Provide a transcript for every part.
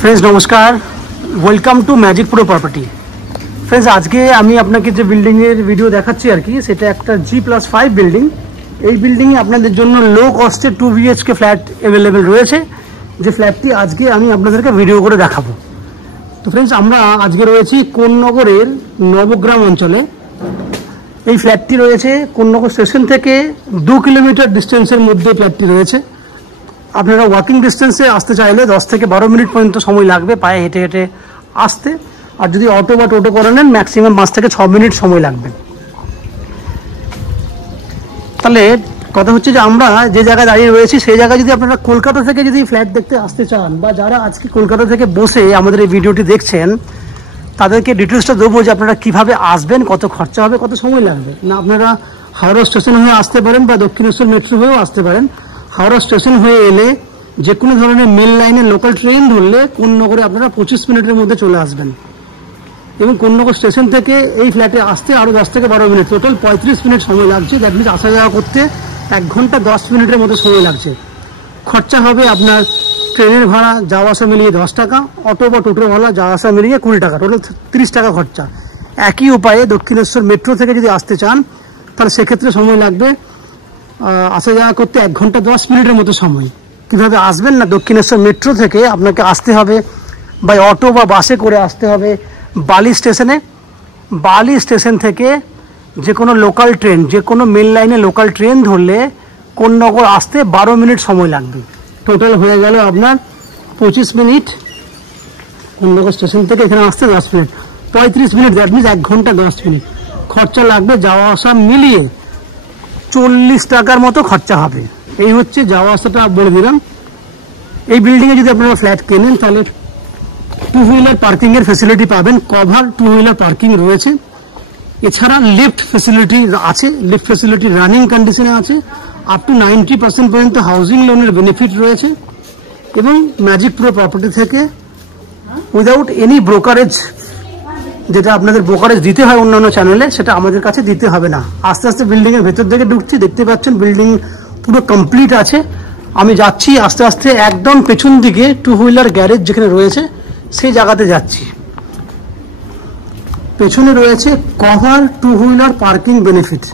Friends नमस्कार, welcome to magic pro property. Friends आज के আমি আপনাকে যে বিল্ডিংয়ের ভিডিও দেখাচ্ছি আর কি, সেটা একটা G+5 বিল্ডিং। এই বিল্ডিংয়ে আপনাদের জন্য লো কস্টে 2 BHK ফ্ল্যাট অ্যাভেলেবেল রয়েছে, যে ফ্ল্যাটটি আজকে আমি আপনাদেরকে ভিডিও করে দেখাবো। তো ফ্রেন্ডস আমরা আজকে রয়েছি কোন্নগরের নবগ্রাম অঞ্চলে। এই ফ্ল্যাটটি রয়েছে কোন্নগর স্টেশন থেকে 2 কিলোমিটার ডিস্টেন্সের মধ্যে ফ্ল্যাটটি রয়েছে। আপনারা ওয়াকিং ডিস্টেন্সে আসতে চাইলে 10 থেকে 12 মিনিট পর্যন্ত সময় লাগবে পায়ে হেঁটে হেঁটে আসতে, আর যদি অটো বা টোটো করে নেন ম্যাক্সিমাম 5 থেকে 6 মিনিট সময় লাগবে। তাহলে কথা হচ্ছে যে আমরা যে জায়গায় দাঁড়িয়ে রয়েছি সেই জায়গায় যদি আপনারা কলকাতা থেকে যদি ফ্ল্যাট দেখতে আসতে চান, বা যারা আজকে কলকাতা থেকে বসে আমাদের এই ভিডিওটি দেখছেন তাদেরকে ডিটেলসটা দেবো যে আপনারা কীভাবে আসবেন, কত খরচা হবে, কত সময় লাগবে। না আপনারা হাওড়া স্টেশন হয়ে আসতে পারেন বা দক্ষিণেশ্বর মেট্রো হয়েও আসতে পারেন। হাওড়া স্টেশন হয়ে এলে যে কোনো ধরনের মেল লাইনে লোকাল ট্রেন ধরলে কোন্নগরে আপনারা 25 মিনিটের মধ্যে চলে আসবেন, এবং কোন্নগর স্টেশন থেকে এই ফ্ল্যাটে আসতে আরও 10 থেকে 12 মিনিট, টোটাল 35 মিনিট সময় লাগছে। দ্যাট মিনস আসা যাওয়া করতে 1 ঘন্টা 10 মিনিটের মতো সময় লাগছে। খরচা হবে আপনার ট্রেনের ভাড়া যাওয়া আসা মিলিয়ে 10 টাকা, অটো বা টোটো ভাড়া যাওয়া আসা মিলিয়ে 20 টাকা, টোটাল 30 টাকা খরচা। একই উপায়ে দক্ষিণেশ্বর মেট্রো থেকে যদি আসতে চান তাহলে সেক্ষেত্রে সময় লাগবে আসা যাওয়া করতে 1 ঘন্টা 10 মিনিটের মতো সময়। কীভাবে আসবেন না, দক্ষিণেশ্বর মেট্রো থেকে আপনাকে আসতে হবে বাই অটো বা বাসে করে আসতে হবে বালি স্টেশনে। বালি স্টেশন থেকে যে কোনো লোকাল ট্রেন, যে কোনো মেল লাইনে লোকাল ট্রেন ধরলে কোন্নগর আসতে 12 মিনিট সময় লাগবে। টোটাল হয়ে গেল আপনার 25 মিনিট। কোন্নগর স্টেশন থেকে এখানে আসতে 10 মিনিট, 35 মিনিট, দ্যাট মিনস 1 ঘন্টা 10 মিনিট। খরচা লাগবে যাওয়া আসা মিলিয়ে 40 টাকার মতো খরচা হবে। এই হচ্ছে যাওয়া আসাটা বলে দিলাম। এই বিল্ডিংয়ে যদি আপনারা ফ্ল্যাট কেনেন তাহলে 2 হুইলার পার্কিংয়ের ফেসিলিটি পাবেন, কভার 2 হুইলার পার্কিং রয়েছে। এছাড়া লিফট ফেসিলিটি আছে, লিফট ফেসিলিটি রানিং কন্ডিশনে আছে। আপ টু 90% পর্যন্ত হাউজিং লোনের বেনিফিট রয়েছে, এবং ম্যাজিক প্রো প্রপার্টি থেকে উইদাউট এনি ব্রোকারেজ, যেটা আপনাদের ব্রোকারেজ দিতে হয় অন্যান্য চ্যানেলে, সেটা আমাদের কাছে দিতে হবে না। আস্তে আস্তে বিল্ডিংয়ের ভেতর থেকে ঢুকছি, দেখতে পাচ্ছেন বিল্ডিং পুরো কমপ্লিট আছে। আমি যাচ্ছি আস্তে আস্তে একদম পেছন দিকে 2 হুইলার গ্যারেজ যেখানে রয়েছে সেই জায়গাতে যাচ্ছি। পেছনে রয়েছে কভার 2 হুইলার পার্কিং বেনিফিট।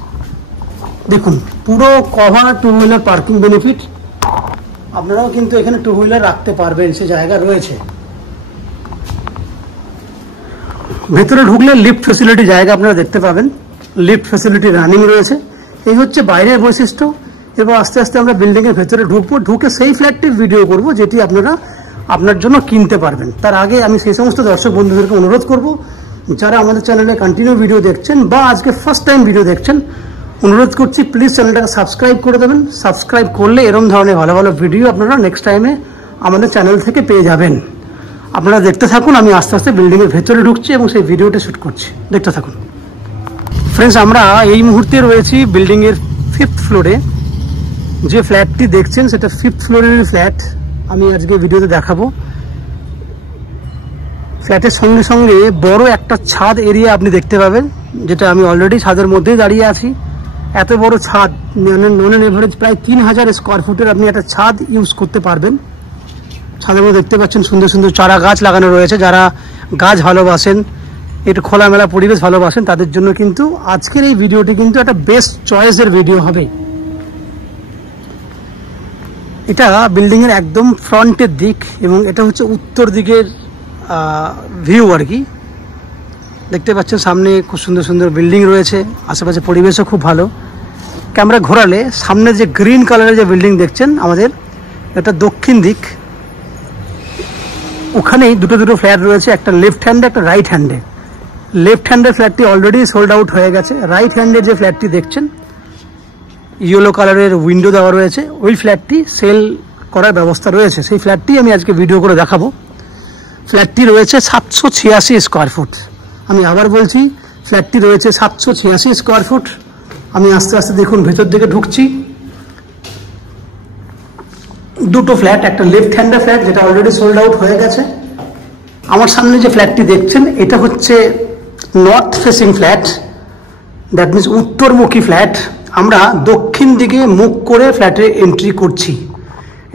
দেখুন পুরো কভার 2 হুইলার পার্কিং বেনিফিট। আপনারাও কিন্তু এখানে 2 হুইলার রাখতে পারবেন, সে জায়গা রয়েছে। ভেতরে ঢুকলে লিফট ফেসিলিটি জায়গা আপনারা দেখতে পাবেন, লিফট ফেসিলিটি রানিং রয়েছে। এই হচ্ছে বাইরের বৈশিষ্ট্য। এবার আস্তে আস্তে আমরা বিল্ডিংয়ের ভেতরে ঢুকবো, ঢুকে সেই ফ্ল্যাটটির ভিডিও করব যেটি আপনারা আপনার জন্য কিনতে পারবেন। তার আগে আমি সেই সমস্ত দর্শক বন্ধুদেরকে অনুরোধ করব যারা আমাদের চ্যানেলে কন্টিনিউ ভিডিও দেখছেন বা আজকে ফার্স্ট টাইম ভিডিও দেখছেন, অনুরোধ করছি প্লিজ চ্যানেলটাকে সাবস্ক্রাইব করে দেবেন। সাবস্ক্রাইব করলে এরকম ধরনের ভালো ভালো ভিডিও আপনারা নেক্সট টাইমে আমাদের চ্যানেল থেকে পেয়ে যাবেন। আপনারা দেখতে থাকুন, আমি আস্তে আস্তে বিল্ডিংয়ের ভেতরে ঢুকছি এবং সেই ভিডিওটা শ্যুট করছি, দেখতে থাকুন। ফ্রেন্ডস আমরা এই মুহূর্তে রয়েছি বিল্ডিংয়ের 5th ফ্লোরে। যে ফ্ল্যাটটি দেখছেন সেটা 5th ফ্লোরের ফ্ল্যাট আমি আজকে ভিডিওতে দেখাবো। ফ্ল্যাটের সঙ্গে সঙ্গে বড় একটা ছাদ এরিয়া আপনি দেখতে পাবেন, যেটা আমি অলরেডি ছাদের মধ্যেই দাঁড়িয়ে আছি। এত বড় ছাদ, নন অন এভারেজ প্রায় 3000 স্কোয়ার ফুটের আপনি একটা ছাদ ইউজ করতে পারবেন। ছাদের মধ্যে দেখতে পাচ্ছেন সুন্দর সুন্দর চারা গাছ লাগানো রয়েছে। যারা গাছ ভালোবাসেন, একটু খোলামেলা পরিবেশ ভালোবাসেন, তাদের জন্য কিন্তু আজকের এই ভিডিওটি কিন্তু একটা বেস্ট চয়েসের ভিডিও হবে। এটা বিল্ডিংয়ের একদম ফ্রন্টের দিক, এবং এটা হচ্ছে উত্তর দিকের ভিউ আর কি। দেখতে পাচ্ছেন সামনে খুব সুন্দর সুন্দর বিল্ডিং রয়েছে, আশেপাশে পরিবেশও খুব ভালো। ক্যামেরা ঘোরালে সামনে যে গ্রিন কালারের যে বিল্ডিং দেখছেন আমাদের, এটা দক্ষিণ দিক। ওখানেই দুটো ফ্ল্যাট রয়েছে, একটা লেফট হ্যান্ডে একটা রাইট হ্যান্ডে। লেফট হ্যান্ডের ফ্ল্যাটটি অলরেডি সোল্ড আউট হয়ে গেছে। রাইট হ্যান্ডের যে ফ্ল্যাটটি দেখছেন ইয়েলো কালারের উইন্ডো দেওয়া রয়েছে, ওই ফ্ল্যাটটি সেল করার ব্যবস্থা রয়েছে। সেই ফ্ল্যাটটি আমি আজকে ভিডিও করে দেখাবো। ফ্ল্যাটটি রয়েছে 786 স্কোয়ার ফুট। আমি আবার বলছি, ফ্ল্যাটটি রয়েছে 786 স্কোয়ার ফুট। আমি আস্তে আস্তে দেখুন ভেতর দিকে ঢুকছি। দুটো ফ্ল্যাট, একটা লেফট হ্যান্ডের ফ্ল্যাট যেটা অলরেডি সোল্ড আউট হয়ে গেছে। আমার সামনে যে ফ্ল্যাটটি দেখছেন এটা হচ্ছে north facing flat, that means উত্তরমুখী ফ্ল্যাট। আমরা দক্ষিণ দিকে মুখ করে ফ্ল্যাটে এন্ট্রি করছি।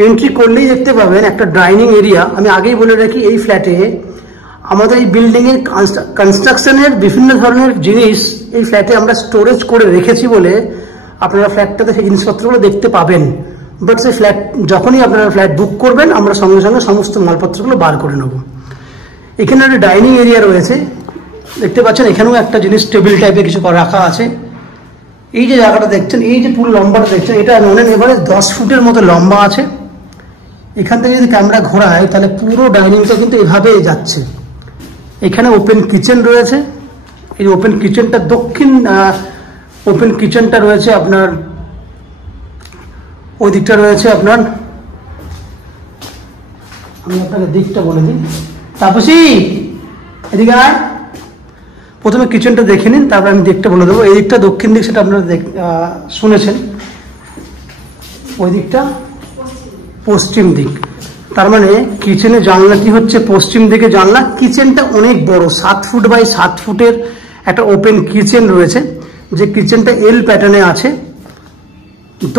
এন্ট্রি করলেই দেখতে পাবেন একটা ডাইনিং এরিয়া। আমি আগেই বলে রাখি, এই ফ্ল্যাটে আমাদের এই বিল্ডিংয়ের কনস্ট্রাকশনের বিভিন্ন ধরনের জিনিস এই ফ্ল্যাটে আমরা স্টোরেজ করে রেখেছি বলে আপনারা ফ্ল্যাটটাতে সেই জিনিসপত্রগুলো দেখতে পাবেন। বাট সেই ফ্ল্যাট যখনই আপনারা ফ্ল্যাট বুক করবেন আমরা সঙ্গে সঙ্গে সমস্ত মালপত্রগুলো বার করে নেব। এখানে একটা ডাইনিং এরিয়া রয়েছে, দেখতে পাচ্ছেন। এখানেও একটা জিনিস টেবিল টাইপের কিছু রাখা আছে। এই যে জায়গাটা দেখছেন, এই যে পুরো লম্বাটা দেখছেন, এটা নন এভারেজ 10 ফুটের মতো লম্বা আছে। এখান থেকে যদি ক্যামেরা ঘোরায় তাহলে পুরো ডাইনিংটা কিন্তু এভাবে যাচ্ছে। এখানে ওপেন কিচেন রয়েছে। এই ওপেন কিচেনটা ওপেন কিচেনটা রয়েছে আপনার ওই দিকটা রয়েছে আপনার, আমি আপনাকে দিকটা বলে দিই। তাপসী এদিকে আয়, প্রথমে কিচেনটা দেখে নিন, তারপর আমি দিকটা বলে দেবো। এই দিকটা দক্ষিণ দিক, সেটা আপনারা শুনেছেন। ওই দিকটা পশ্চিম দিক, তার মানে কিচেনের জানলাটি হচ্ছে পশ্চিম দিকে জানলা। কিচেনটা অনেক বড়, 7 ফুট বাই 7 ফুটের একটা ওপেন কিচেন রয়েছে, যে কিচেনটা এল প্যাটার্নে আছে।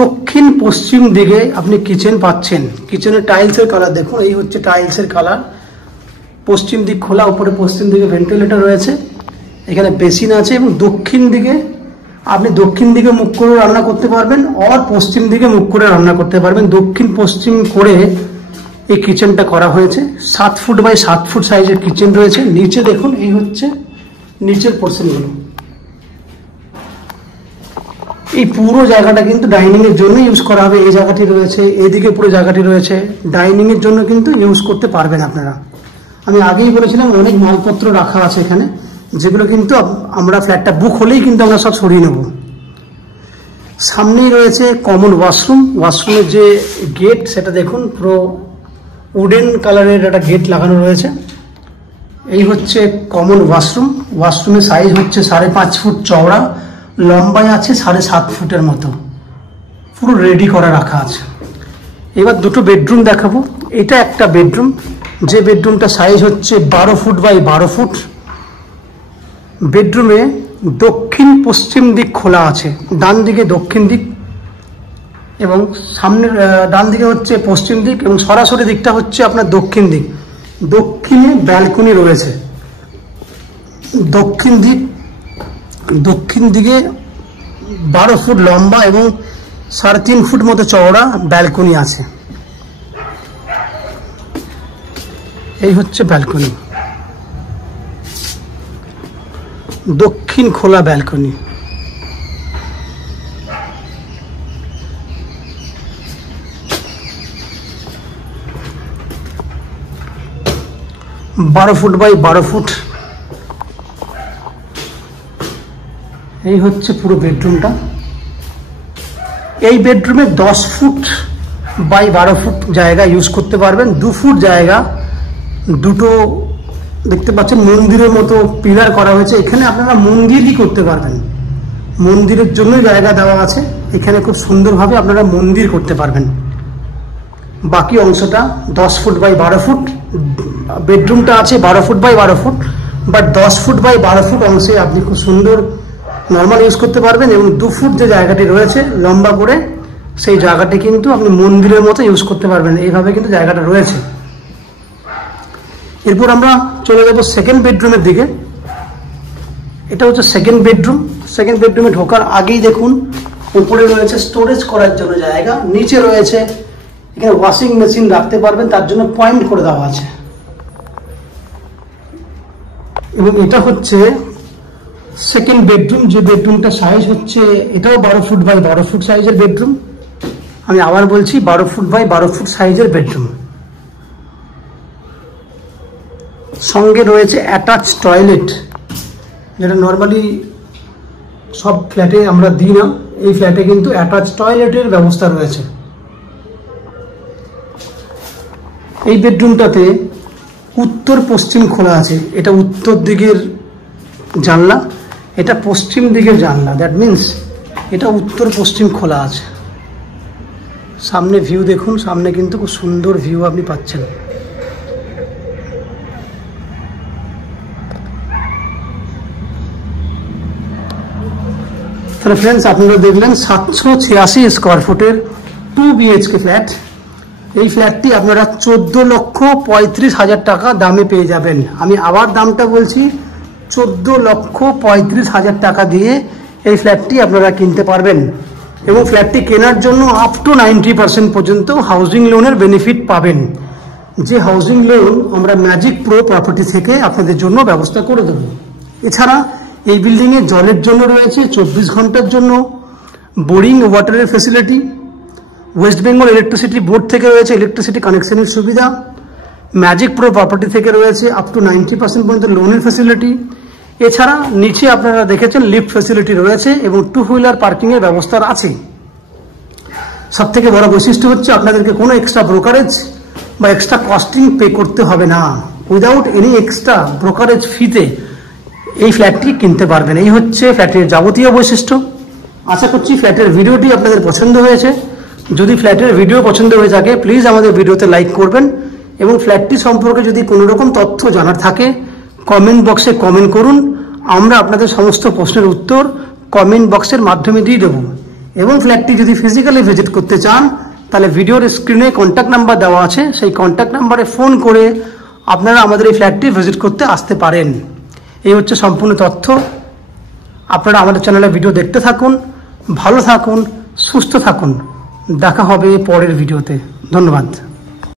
দক্ষিণ পশ্চিম দিকে আপনি কিচেন পাচ্ছেন। কিচেনের টাইলসের কালার দেখুন, এই হচ্ছে টাইলসের কালার। পশ্চিম দিক খোলা, উপরে পশ্চিম দিকে ভেন্টিলেটর রয়েছে। এখানে বেসিন আছে এবং দক্ষিণ দিকে আপনি দক্ষিণ দিকে মুখ করে রান্না করতে পারবেন, আর পশ্চিম দিকে মুখ করে রান্না করতে পারবেন। দক্ষিণ পশ্চিম করে এই কিচেনটা করা হয়েছে। 7 ফুট বাই 7 ফুট সাইজের কিচেন রয়েছে। নিচে দেখুন, এই হচ্ছে নিচের পোর্শনগুলো। এই পুরো জায়গাটা কিন্তু ডাইনিং এর জন্য ইউজ করা হবে। এই জায়গাটি রয়েছে, এদিকে পুরো জায়গাটি রয়েছে, ডাইনিং এর জন্য কিন্তু ইউজ করতে পারবেন আপনারা। আমি আগেই বলেছিলাম অনেক মালপত্র রাখা আছে এখানে, যেগুলো কিন্তু আমরা ফ্ল্যাটটা বুক হলেই কিন্তু আমরা সব সরিয়ে নেব। সামনেই রয়েছে কমন ওয়াশরুম। ওয়াশরুমের যে গেট সেটা দেখুন, পুরো উডেন কালারের একটা গেট লাগানো রয়েছে। এই হচ্ছে কমন ওয়াশরুম। ওয়াশরুমের সাইজ হচ্ছে 5.5 ফুট চওড়া, লম্বায় আছে 7.5 ফুটের মতো, পুরো রেডি করা রাখা আছে। এবার দুটো বেডরুম দেখাবো। এটা একটা বেডরুম, যে বেডরুমটা সাইজ হচ্ছে 12 ফুট বাই 12 ফুট। বেডরুমে দক্ষিণ পশ্চিম দিক খোলা আছে, ডান দিকে দক্ষিণ দিক এবং সামনের ডান দিকে হচ্ছে পশ্চিম দিক এবং সরাসরি দিকটা হচ্ছে আপনার দক্ষিণ দিক। দক্ষিণে ব্যালকনি রয়েছে। দক্ষিণ দিকে 12 ফুট লম্বা এবং 3.5 ফুট মতো চওড়া ব্যালকনি আছে। এই হচ্ছে ব্যালকনি, দক্ষিণ খোলা ব্যালকনি। বারো ফুট বাই 12 ফুট। এই হচ্ছে পুরো বেডরুমটা। এই বেডরুমে 10 ফুট বাই 12 ফুট জায়গা ইউজ করতে পারবেন। 2 ফুট জায়গা, দুটো দেখতে পাচ্ছেন মন্দিরের মতো পিলার করা হয়েছে। এখানে আপনারা মন্দিরই করতে পারবেন, মন্দিরের জন্য জায়গা দেওয়া আছে। এখানে খুব সুন্দরভাবে আপনারা মন্দির করতে পারবেন। বাকি অংশটা 10 ফুট বাই 12 ফুট। বেডরুমটা আছে 12 foot by 12 foot, but 10 foot by 12 foot অংশে আপনি খুব সুন্দর নর্মাল ইউজ করতে পারবেন। এবং 2 ফুট যে জায়গাটি রয়েছে লম্বা করে, সেই জায়গাটি কিন্তু আপনি মন্দিরের মতো ইউজ করতে পারবেন। এইভাবে কিন্তু জায়গাটা রয়েছে। এরপর আমরা চলে যাব সেকেন্ড বেডরুমের দিকে। এটা হচ্ছে সেকেন্ড বেডরুম। সেকেন্ড বেডরুমে ঢোকার আগেই দেখুন, উপরে রয়েছে স্টোরেজ করার জন্য জায়গা, নিচে রয়েছে এখানে ওয়াশিং মেশিন রাখতে পারবেন, তার জন্য পয়েন্ট করে দেওয়া আছে। এবং এটা হচ্ছে সেকেন্ড বেডরুম, যে বেডরুমটা সাইজ হচ্ছে এটাও 12 ফুট বাই 12 ফুট সাইজের বেডরুম। আমি আবার বলছি 12 ফুট বাই 12 ফুট সাইজের বেডরুম। সঙ্গে রয়েছে অ্যাটাচ টয়লেট, যেটা নর্মালি সব ফ্ল্যাটে আমরা দিই না। এই ফ্ল্যাটে কিন্তু অ্যাটাচ টয়লেটের ব্যবস্থা রয়েছে। এই বেডরুমটাতে উত্তর পশ্চিম খোলা আছে। এটা উত্তর দিকের জানলা, এটা পশ্চিম দিকের জানলা। দ্যাট মিন্স এটা উত্তর পশ্চিম খোলা আছে। সামনে ভিউ দেখুন, সামনে কিন্তু খুব সুন্দর ভিউ আপনি পাচ্ছেন। তাহলে ফ্রেন্ডস, আপনারা দেখলেন 786 স্কোয়ার ফুটের 2 BHK ফ্ল্যাট। এই ফ্ল্যাটটি আপনারা 14,35,000 টাকা দামে পেয়ে যাবেন। আমি আবার দামটা বলছি, 14,35,000 টাকা দিয়ে এই ফ্ল্যাটটি আপনারা কিনতে পারবেন এবং ফ্ল্যাটটি কেনার জন্য আপ টু 90% পর্যন্ত হাউজিং লোনের বেনিফিট পাবেন, যে হাউজিং লোন আমরা ম্যাজিক প্রো প্রপার্টি থেকে আপনাদের জন্য ব্যবস্থা করে দেব। এছাড়া এই বিল্ডিংয়ে জলের জন্য রয়েছে 24 ঘন্টার জন্য বোরিং ওয়াটারের facility, West Bengal electricity board থেকে রয়েছে ইলেকট্রিসিটি কানেকশনের সুবিধা, ম্যাজিক প্রো প্রপার্টি থেকে রয়েছে আপ টু 90% পর্যন্ত লোনের ফেসিলিটি। এছাড়া নিচে আপনারা দেখেছেন লিফট ফেসিলিটি রয়েছে এবং 2 হুইলার পার্কিংয়ের ব্যবস্থা আছে। সবথেকে বড় বৈশিষ্ট্য হচ্ছে আপনাদেরকে কোনো এক্সট্রা ব্রোকারেজ বা এক্সট্রা কস্টিং পে করতে হবে না। উইদাউট এনি এক্সট্রা ব্রোকারেজ ফিতে এই ফ্ল্যাটটি কিনতে পারবেন। এই হচ্ছে ফ্ল্যাটের যাবতীয় বৈশিষ্ট্য। আশা করছি ফ্ল্যাটের ভিডিওটি আপনাদের পছন্দ হয়েছে। যদি ফ্ল্যাটের ভিডিও পছন্দ হয়ে থাকে প্লিজ আমাদের ভিডিওতে লাইক করবেন এবং ফ্ল্যাটটি সম্পর্কে যদি কোনো রকম তথ্য জানার থাকে কমেন্ট বক্সে কমেন্ট করুন। আমরা আপনাদের সমস্ত প্রশ্নের উত্তর কমেন্ট বক্সের মাধ্যমে দিয়ে দেবো। এবং ফ্ল্যাটটি যদি ফিজিক্যালি ভিজিট করতে চান তাহলে ভিডিওর স্ক্রিনে কন্ট্যাক্ট নাম্বার দেওয়া আছে, সেই কন্ট্যাক্ট নাম্বারে ফোন করে আপনারা আমাদের এই ফ্ল্যাটটি ভিজিট করতে আসতে পারেন। এই হচ্ছে সম্পূর্ণ তথ্য। আপনারা আমাদের চ্যানেলে ভিডিও দেখতে থাকুন, ভালো থাকুন, সুস্থ থাকুন। দেখা হবে পরের ভিডিওতে। ধন্যবাদ।